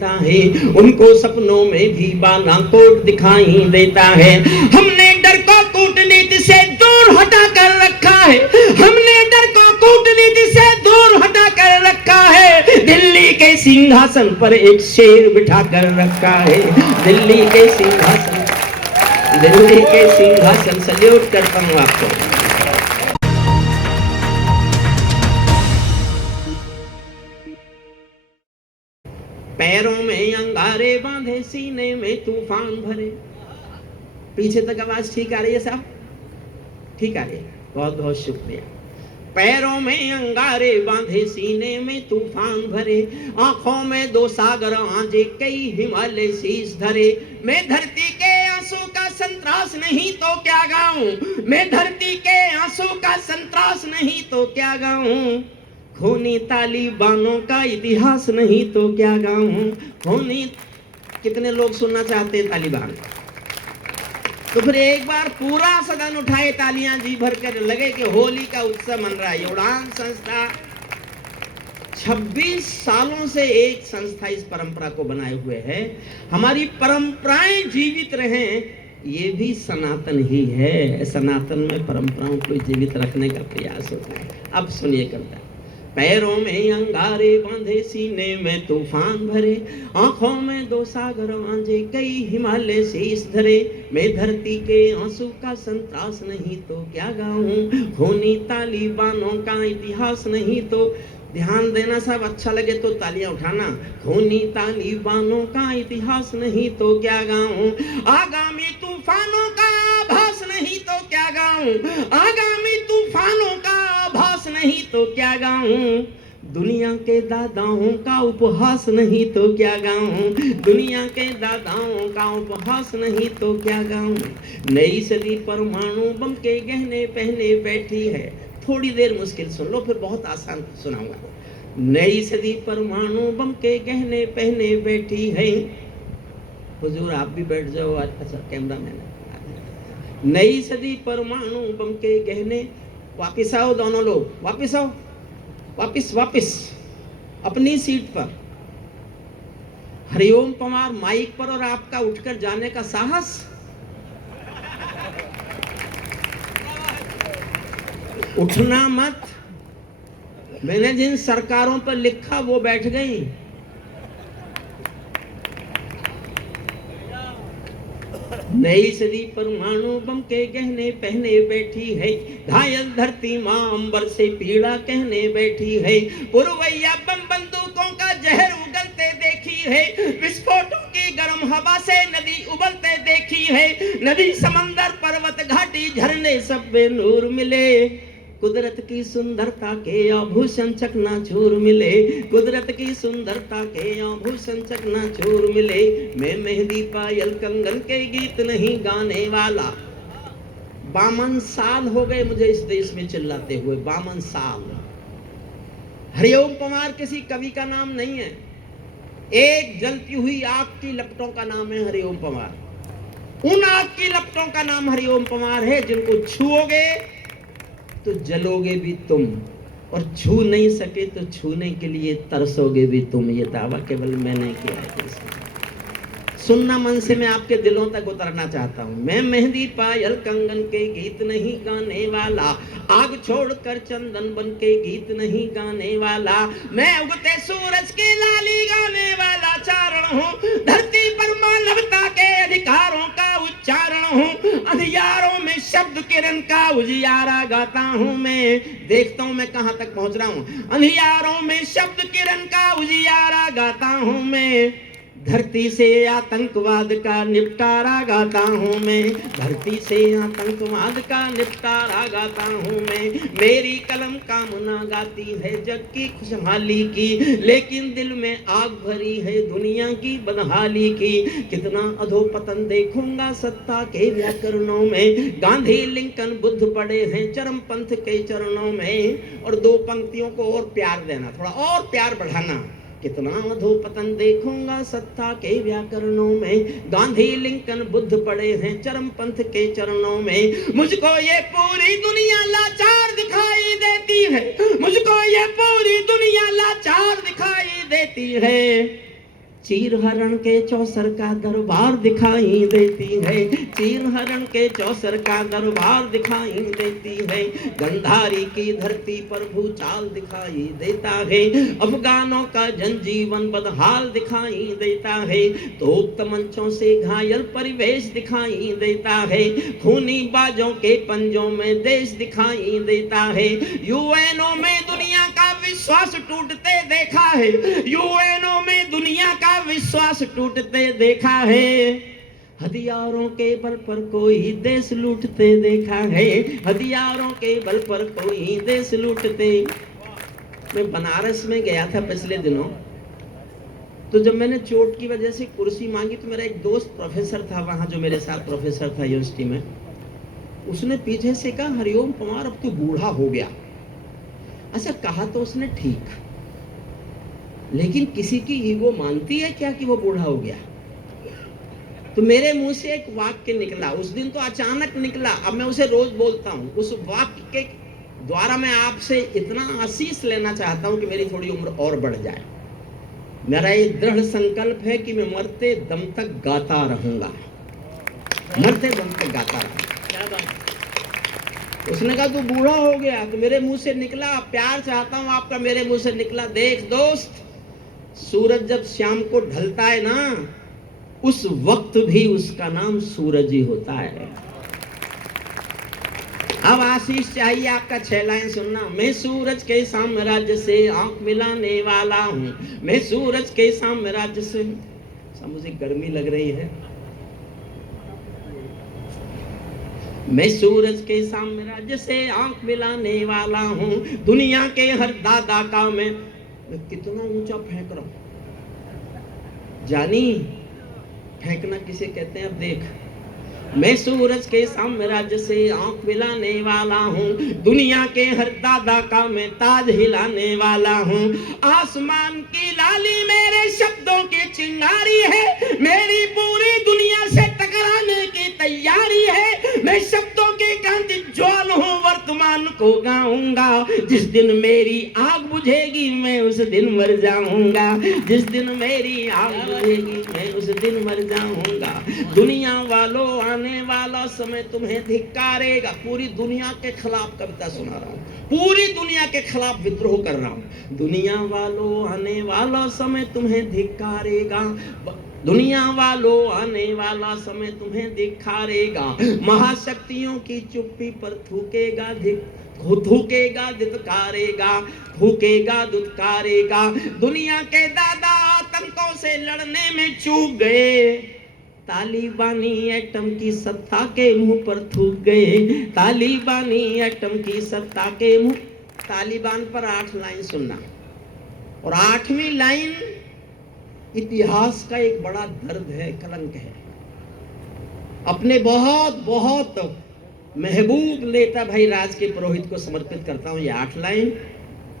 है, उनको सपनों में भी बालाकोट दिखाई देता है। हमने डर को कूटनीति से दूर हटा कर रखा है, हमने डर को कूटनीति से दूर हटा कर रखा है। दिल्ली के सिंहासन पर एक शेर बिठा कर रखा है, दिल्ली के सिंहासन, दिल्ली के सिंहासन। सल्यूट करता हूँ आपको। पैरों में अंगारे बांधे, सीने में तूफान भरे। पीछे तक आवाज ठीक आ रही है साहब? ठीक आ रही है, बहुत बहुत शुक्रिया। पैरों में अंगारे बांधे, सीने में तूफान भरे, आंखों में दो सागर आंजे, कई हिमालय शीश धरे। मैं धरती के आंसू का संतरास नहीं तो क्या गाऊं, मैं धरती के आंसू का संतरास नहीं तो क्या गाऊं। खूनी तालिबानों का इतिहास नहीं तो क्या गाऊं। खूनी, कितने लोग सुनना चाहते हैं तालिबान? तो फिर एक बार पूरा सदन उठाए, तालियां जी भर कर, लगे कि होली का उत्सव मन रहा है। उड़ान संस्था 26 सालों से एक संस्था इस परंपरा को बनाए हुए है। हमारी परंपराएं जीवित रहें, ये भी सनातन ही है। सनातन में परंपराओं को जीवित रखने का प्रयास होता है। अब सुनिए करता, पैरों में अंगारे बांधे, सीने में तूफान भरे, आंखों में दो सागर आंजे, कई हिमालय शीश धरे। मैं धरती के आंसू का संतरास नहीं तो क्या गाऊं, खूनी तालिबानों का इतिहास नहीं तो। ध्यान देना साहब, अच्छा लगे तो तालियां उठाना। खूनी तालिबानों का इतिहास नहीं तो क्या गाऊं, आगामी तूफानों का आभास नहीं तो क्या गाऊं, आगामी तूफानों का आभास नहीं तो क्या गाऊं। दुनिया के दादाओं का उपहास नहीं तो क्या गाऊं, दुनिया के दादाओं का उपहास नहीं तो क्या गाऊं। नई सदी परमाणु बम के गहने पहने बैठी है। थोड़ी देर मुश्किल सुन लो, फिर बहुत आसान सुनाऊंगा। नई सदी परमाणु बम के गहने पहने बैठी है। हुजूर आप भी बैठ जाओ आज। अच्छा कैमरा मैन। नई सदी परमाणु बम के गहने, वापिस आओ दोनों लोग, वापिस आओ, वापिस वापिस अपनी सीट पर। हरिओम पवार माइक पर और आपका उठकर जाने का साहस। उठना मत। मैंने जिन सरकारों पर लिखा वो बैठ गई। नई सदी परमाणु बम के गहने पहने बैठी है, घायल धरती मां अंबर से पीड़ा कहने बैठी है। पुरवैया बम बंदूकों का जहर उगलते देखी है, विस्फोटों की गर्म हवा से नदी उबलते देखी है। नदी समंदर पर्वत घाटी झरने सब बेनूर मिले, कुदरत की सुंदरता के आभूषण चकनाचूर मिले, कुदरत की सुंदरता के आभूषण चकनाचूर मिले। मैं मेहंदी पायल कंगन के गीत नहीं गाने वाला। 52 साल हो गए मुझे इस देश में चिल्लाते हुए, 52 साल। हरिओम पवार किसी कवि का नाम नहीं है, एक जलती हुई आग की लपटों का नाम है हरिओम पवार। उन आग की लपटों का नाम हरिओम पवार है जिनको छुओगे तो जलोगे भी तुम, और छू नहीं सके तो छूने के लिए तरसोगे भी तुम। ये दावा केवल मैंने किया है। सुनना मन से मैं आपके दिलों तक उतरना चाहता हूँ। मैं मेहंदी पायल कंगन के गीत नहीं गाने वाला, आग छोड़कर चंदन बन के गीत नहीं गाने वाला। मैं उगते सूरज की लाली गाने वाला चारण हूँ, धरती पर मानवता के अधिकारों का उच्चारण हूँ। अंधियारों में शब्द किरण का उजियारा गाता हूँ मैं। देखता हूँ मैं कहाँ तक पहुँच रहा हूँ। अंधियारों में शब्द किरण का उजियारा गाता हूँ मैं। धरती से आतंकवाद का निपटारा गाता हूँ मैं, धरती से आतंकवाद का निपटारा गाता हूँ मैं। मेरी कलम कामना गाती है जग की खुशहाली की, लेकिन दिल में आग भरी है दुनिया की बदहाली की। कितना अधोपतन देखूंगा सत्ता के व्याकरणों में, गांधी लिंकन बुद्ध पड़े हैं चरम पंथ के चरणों में। और दो पंक्तियों को और प्यार देना, थोड़ा और प्यार बढ़ाना। कितना अधोपतन देखूंगा सत्ता के व्याकरणों में, गांधी लिंकन बुद्ध पड़े हैं चरम पंथ के चरणों में। मुझको ये पूरी दुनिया लाचार दिखाई देती है, मुझको ये पूरी दुनिया लाचार दिखाई देती है। चीर हरण के चौसर का दरबार दिखाई देती है, चीर हरण के चौसर का दरबार दिखाई देती है, गंधारी की धरती पर भूचाल दिखाई देता है, अफगानों का जनजीवन बदहाल दिखाई देता है, तोप तमंचों से घायल परिवेश दिखाई देता है, खूनी बाजों के पंजों में देश दिखाई देता है, यूएनओ में दुनिया का विश्वास टूटते देखा है, यूएनओ में दुनिया का विश्वास टूटते देखा है, हथियारों के बल पर कोई देश लूटते देखा है, हथियारों के बल पर कोई देश लूटते। मैं बनारस में गया था पिछले दिनों, तो जब मैंने चोट की वजह से कुर्सी मांगी तो मेरा एक दोस्त प्रोफेसर था वहां, जो मेरे साथ प्रोफेसर था यूनिवर्सिटी में, उसने पीछे से कहा, हरिओम पवार अब तू बूढ़ा हो गया। अच्छा कहा तो उसने ठीक, लेकिन किसी की ईगो मानती है क्या कि वो बूढ़ा हो गया? तो मेरे मुंह से एक वाक्य निकला, उस दिन तो अचानक निकला, अब मैं उसे रोज बोलता हूं। उस वाक्य के द्वारा मैं आपसे इतना आशीष लेना चाहता हूं कि मेरी थोड़ी उम्र और बढ़ जाए। मेरा ये दृढ़ संकल्प है कि मैं मरते दम तक गाता रहूंगा, मरते दम तक गाता रहूंगा। उसने कहा तू बूढ़ा हो गया, तो मेरे मुंह से निकला, प्यार चाहता हूं आपका, मेरे मुंह से निकला, देख दोस्त, सूरज जब शाम को ढलता है ना, उस वक्त भी उसका नाम सूरज ही होता है। अब आशीष चाहिए आपका 6 लाइन सुनना। मैं सूरज के साम्राज्य से आंख मिलाने वाला हूं, मैं सूरज के साम्राज्य से। मुझे गर्मी लग रही है। मैं सूरज के साम्राज्य से आंख मिलाने वाला हूं, दुनिया के हर दादा का मैं कितना ऊंचा फेंक रहा हूं, जानी फेंकना किसे कहते हैं? अब देख, मैं सूरज के साम्राज्य से आंख मिलाने वाला हूँ, दुनिया के हर दादा का मैं ताज हिलाने वाला हूँ, आसमान की लाली मेरे शब्दों की चिंगारी है, मेरी पूरी दुनिया से टकराने की तैयारी है, मैं शब्दों की कांति ज्वाल हूँ, वर्तमान को गाऊंगा, जिस दिन मेरी आग बुझेगी मैं उस दिन मर जाऊंगा, जिस दिन मेरी आग बुझेगी मैं उस दिन मर जाऊंगा। दुनिया वालों आने वाला समय तुम्हें धिक्कारेगा। पूरी दुनिया के खिलाफ कविता सुना रहा हूँ, पूरी दुनिया के खिलाफ विद्रोह कर रहा हूँ। दुनिया वालों आने वाला समय तुम्हें धिक्कारेगा, दुनिया वालों आने वाला समय तुम्हें धिक्कारेगा, महाशक्तियों की चुप्पी पर थूकेगा थूकेगा धिक्कारेगा, थूकेगा दुत्कारेगा। दुनिया के दादा आतंकों से लड़ने में चूक गए, तालिबानी एटम की सत्ता के मुंह पर थूक गए, तालिबानी एटम की सत्ता के मुंह। तालिबान पर 8 लाइन सुनना, और 8वीं लाइन इतिहास का एक बड़ा दर्द है, कलंक है। अपने बहुत बहुत महबूब नेता भाई राज के पुरोहित को समर्पित करता हूं ये 8 लाइन।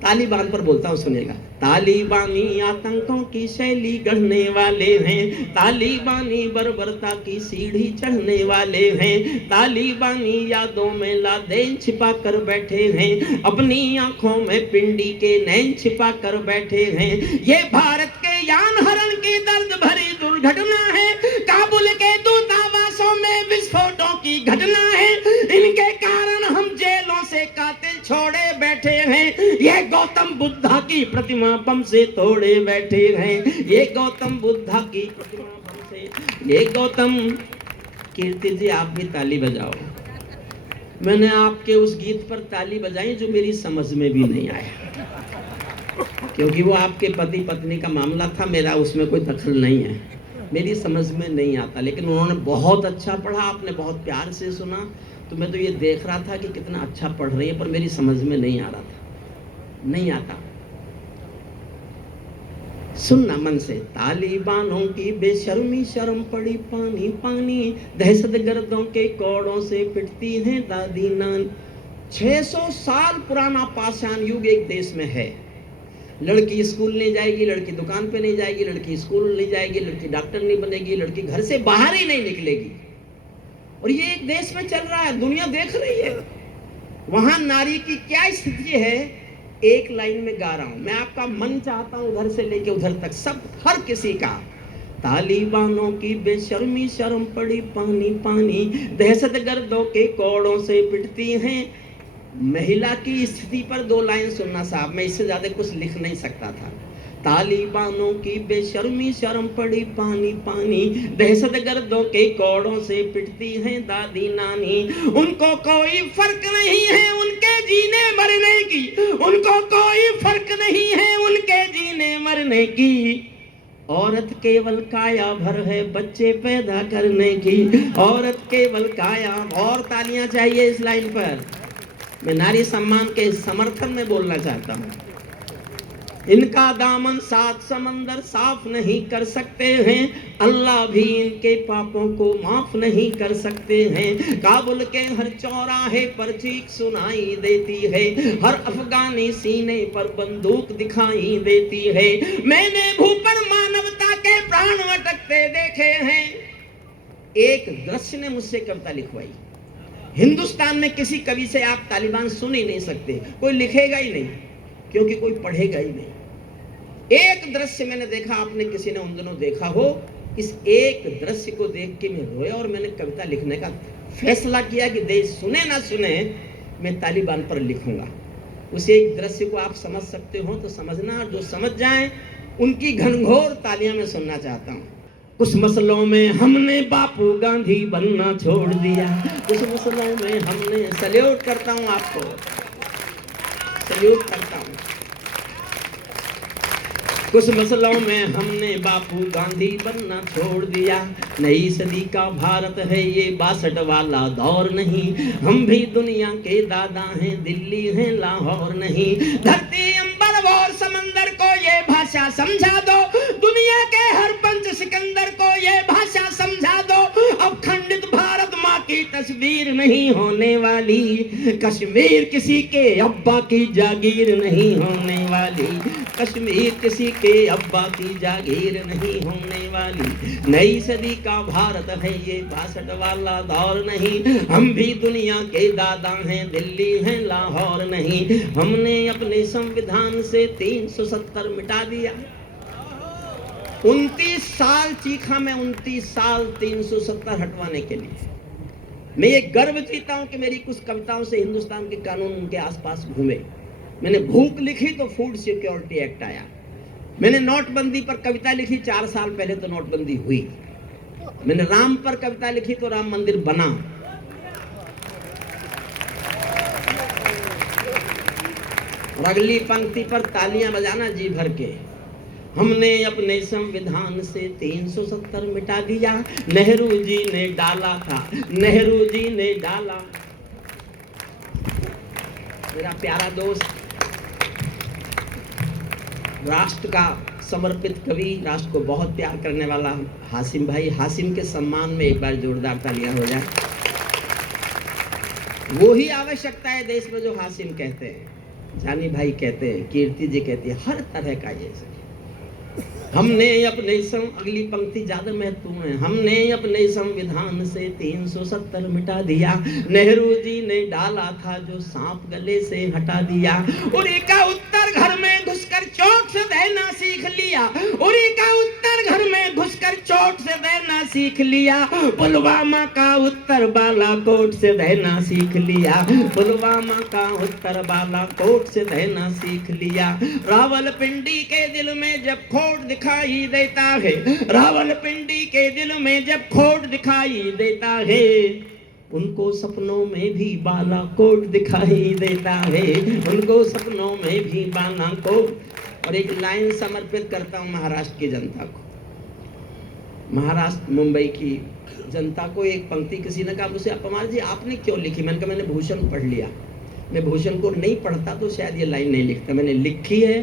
तालिबान पर बोलता हूं, सुनिएगा। तालिबानी आतंकों की शैली गढ़ने वाले हैं, तालिबानी बर्बरता की सीढ़ी चढ़ने वाले हैं, तालिबानी यादों में लादेन छिपा कर बैठे हैं, अपनी आंखों में पिंडी के नैन छिपा कर बैठे हैं। ये भारत के यान हरण की दर्द भरी दुर्घटना है, काबुल के दूतावासों में विस्फोटों की घटना है, इनके कारण हम जेलों से कातिल छोड़े बैठे हैं, ये गौतम बुद्धा की प्रतिमा बम से तोड़े बैठे हैं, ये गौतम बुद्धा की प्रतिमा बम से, ये गौतम। कीर्ति जी आप भी ताली बजाओ। मैंने आपके उस गीत पर ताली बजाई जो मेरी समझ में भी नहीं आया, क्योंकि वो आपके पति पत्नी का मामला था, मेरा उसमें कोई दखल नहीं है, मेरी समझ में नहीं आता। लेकिन उन्होंने बहुत अच्छा पढ़ा, आपने बहुत प्यार से सुना, तो मैं तो ये देख रहा था कि कितना अच्छा पढ़ रही है, पर मेरी समझ में नहीं आ रहा था, नहीं आता। सुनना मन से। तालिबानों की बेशर्मी शर्म पड़ी पानी पानी, दहशतगर्दों के कौड़ों से पिटती हैं दादी नान। 600 साल पुराना पाषाण युग एक देश में है। लड़की स्कूल नहीं जाएगी, लड़की दुकान पे नहीं जाएगी, लड़की स्कूल नहीं जाएगी, लड़की डॉक्टर नहीं बनेगी, लड़की घर से बाहर ही नहीं निकलेगी, और ये एक देश में चल रहा है, दुनिया देख रही है। वहां नारी की क्या स्थिति है, एक लाइन में गा रहा हूं मैं। आपका मन चाहता हूं उधर से लेके उधर तक सब, हर किसी का तालिबानों की बेशर्मी शर्म पड़ी पानी पानी, दहशतगर्दों के कोड़ों से पिटती हैं। महिला की स्थिति पर 2 लाइन सुनना साहब, मैं इससे ज्यादा कुछ लिख नहीं सकता था। तालिबानों की बेशर्मी शर्म पड़ी पानी पानी, दहशतगर्दों के कोड़ों से पिटती हैं दादी नानी। उनको कोई फर्क नहीं है उनके जीने मरने की, उनको कोई फर्क नहीं है उनके जीने मरने की। औरत केवल काया भर है बच्चे पैदा करने की, औरत केवल काया। और तालियां चाहिए इस लाइन पर। मैं नारी सम्मान के समर्थन में बोलना चाहता हूं। इनका दामन 7 समंदर साफ नहीं कर सकते हैं, अल्लाह भी इनके पापों को माफ नहीं कर सकते हैं। काबुल के हर चौराहे पर चीख सुनाई देती है, हर अफगानी सीने पर बंदूक दिखाई देती है। मैंने भू पर मानवता के प्राण अटकते देखे हैं। एक दृश्य ने मुझसे कविता लिखवाई। हिंदुस्तान में किसी कवि से आप तालिबान सुन ही नहीं सकते, कोई लिखेगा ही नहीं, क्योंकि कोई पढ़ेगा ही नहीं। एक दृश्य मैंने देखा, आपने किसी ने उन दिनों देखा हो। इस एक दृश्य को देख के मैं रोया और मैंने कविता लिखने का फैसला किया कि देश सुने ना सुने, मैं तालिबान पर लिखूंगा। उस एक दृश्य को आप समझ सकते हो तो समझना, और जो समझ जाएं उनकी घनघोर तालियां मैं सुनना चाहता हूं। कुछ मसलों में हमने बापू गांधी बनना छोड़ दिया, कुछ मसलों में हमने, सल्यूट करता हूं आपको, सल्यूट करता हूं। कुछ मसलों में हमने बापू गांधी बनना छोड़ दिया। नई सदी का भारत है ये 62 वाला दौर नहीं, हम भी दुनिया के दादा हैं, दिल्ली है लाहौर नहीं। धरती अंबर और समंदर को ये भाषा समझा दो, दुनिया के हर पंच सिकंदर को ये भाषा समझा दो। अब खंडित भारत माँ की तस्वीर नहीं होने वाली, कश्मीर किसी के अब्बा की जागीर नहीं होने वाली, कश्मीर किसी के अब्बा की जागीर नहीं होने वाली। नई सदी का भारत है ये 62 वाला दौर नहीं, हम भी दुनिया के दादा हैं, दिल्ली है लाहौर नहीं। हमने अपने संविधान से 370 मिटा दिया। 29 साल चीखा मैं, 29 साल 370 हटवाने के लिए। मैं ये गर्व जीता हूं कि मेरी कुछ कविताओं से हिंदुस्तान के कानून उनके आसपास घूमे। मैंने भूख लिखी तो फूड सिक्योरिटी एक्ट आया। मैंने नोटबंदी पर कविता लिखी 4 साल पहले तो नोटबंदी हुई। मैंने राम पर कविता लिखी तो राम मंदिर बना। और अगली पंक्ति पर तालियां बजाना जी भर के। हमने अपने संविधान से 370 मिटा दिया, नेहरू जी ने डाला था, नेहरू जी ने डाला। मेरा प्यारा दोस्त, राष्ट्र का समर्पित कवि, राष्ट्र को बहुत प्यार करने वाला हासिम भाई, हासिम के सम्मान में एक बार जोरदार तालियां हो जाए। वो ही आवश्यकता है देश में जो हासिम कहते हैं, जानी भाई कहते हैं, कीर्ति जी कहती है, हर तरह का ये। हमने अपने अगली पंक्ति ज्यादा महत्वपूर्ण है। हमने अपने संविधान से 370 मिटा दिया, नेहरू जी ने डाला था जो सांप गले से हटा दिया। उरी का उत्तर घर में घुसकर चोट से देना सीख लिया, उरी का उत्तर घर में घुसकर चोट से देना सीख लिया। पुलवामा का उत्तर बालाकोट से देना सीख लिया, पुलवामा का उत्तर बालाकोट से देना सीख लिया। रावलपिंडी के दिल में जब खोट दिखाई देता है, रावलपिंडी के दिल में जब खोट दिखाई देता है, उनको सपनों में भी बालाकोट दिखाई देता है, उनको सपनों में भी बालाकोट। और एक लाइन समर्पित करता हूं महाराष्ट्र की जनता को, महाराष्ट्र मुंबई की जनता को। एक पंक्ति किसी ने कहा मुझसे, अपमार जी आपने क्यों लिखी? मैंने कहा मैंने भूषण पढ़ लिया। मैं भूषण को नहीं पढ़ता तो शायद ये लाइन नहीं लिखता, मैंने लिखी है।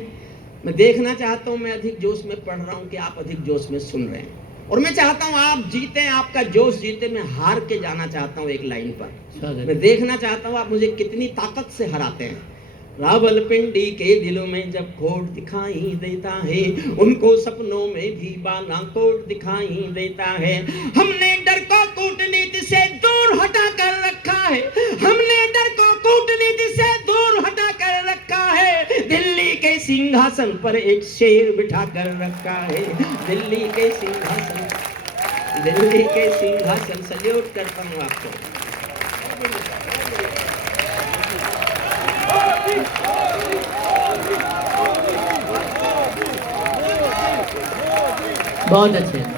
मैं देखना चाहता हूं, मैं अधिक जोश में पढ़ रहा हूं कि आप अधिक जोश में सुन रहे हैं, और मैं चाहता हूं आप जीते, आपका जोश जीते। मैं हार के जाना चाहता हूं एक लाइन पर। मैं देखना चाहता हूं आप मुझे कितनी ताकत से हराते हैं। रावलपिंडी के दिलों में जब खोट दिखाई देता है, उनको सपनों में भी बालाकोट दिखाई देता है। हमने डर को कूटनीति से दूर हटा कर रखा है, हमने डर को कूटनीति से दूर हटा कर रखा है। दिल्ली के सिंह सिंहासन पर एक शेर बिठा कर रखा है। दिल्ली के सिंहासन, दिल्ली के सिंहासन। सल्यूट करता हूँ आपको। बहुत अच्छे।